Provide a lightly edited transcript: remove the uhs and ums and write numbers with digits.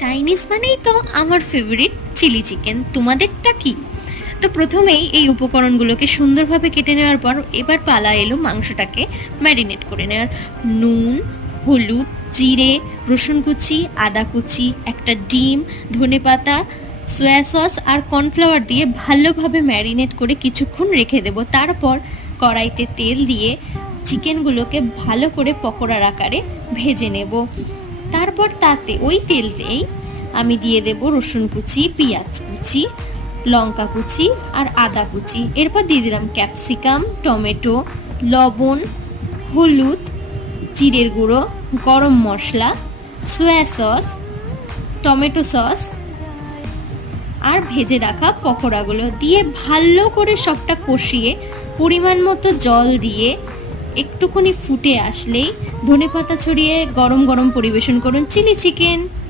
Chinese মানেই তো আমার ফেভারিট চিলি চিকেন, তোমাদেরটা কি? তো প্রথমেই এই উপকরণগুলোকে সুন্দরভাবে কেটে নেওয়ার পর এবার পালা এলো মাংসটাকে ম্যারিনেট করে নেওয়ার। নুন, হলুদ, জিরে, রসুন কুচি, আদা কুচি, একটা ডিম, ধনেপাতা, সয়া সস আর কর্নফ্লাওয়ার দিয়ে ভালোভাবে ম্যারিনেট করে কিছুক্ষণ রেখে দেবো। তারপর কড়াইতে তেল দিয়ে চিকেনগুলোকে ভালো করে পকোড়ার আকারে ভেজে নেব। তারপর তাতে ওই তেলতেই আমি দিয়ে দেব রসুন কুচি, পেঁয়াজ কুচি, লঙ্কা কুচি আর আদা কুচি। এরপর দিয়ে দিলাম ক্যাপসিকাম, টমেটো, লবণ, হলুদ, জিরের গুঁড়ো, গরম মশলা, সয়া সস, টমেটো সস আর ভেজে রাখা পকোড়াগুলো দিয়ে ভালো করে সবটা কষিয়ে পরিমাণ মতো জল দিয়ে একটুখানি ফুটে আসলেই ধনেপাতা ছড়িয়ে গরম গরম পরিবেশন করুন চিলি চিকেন।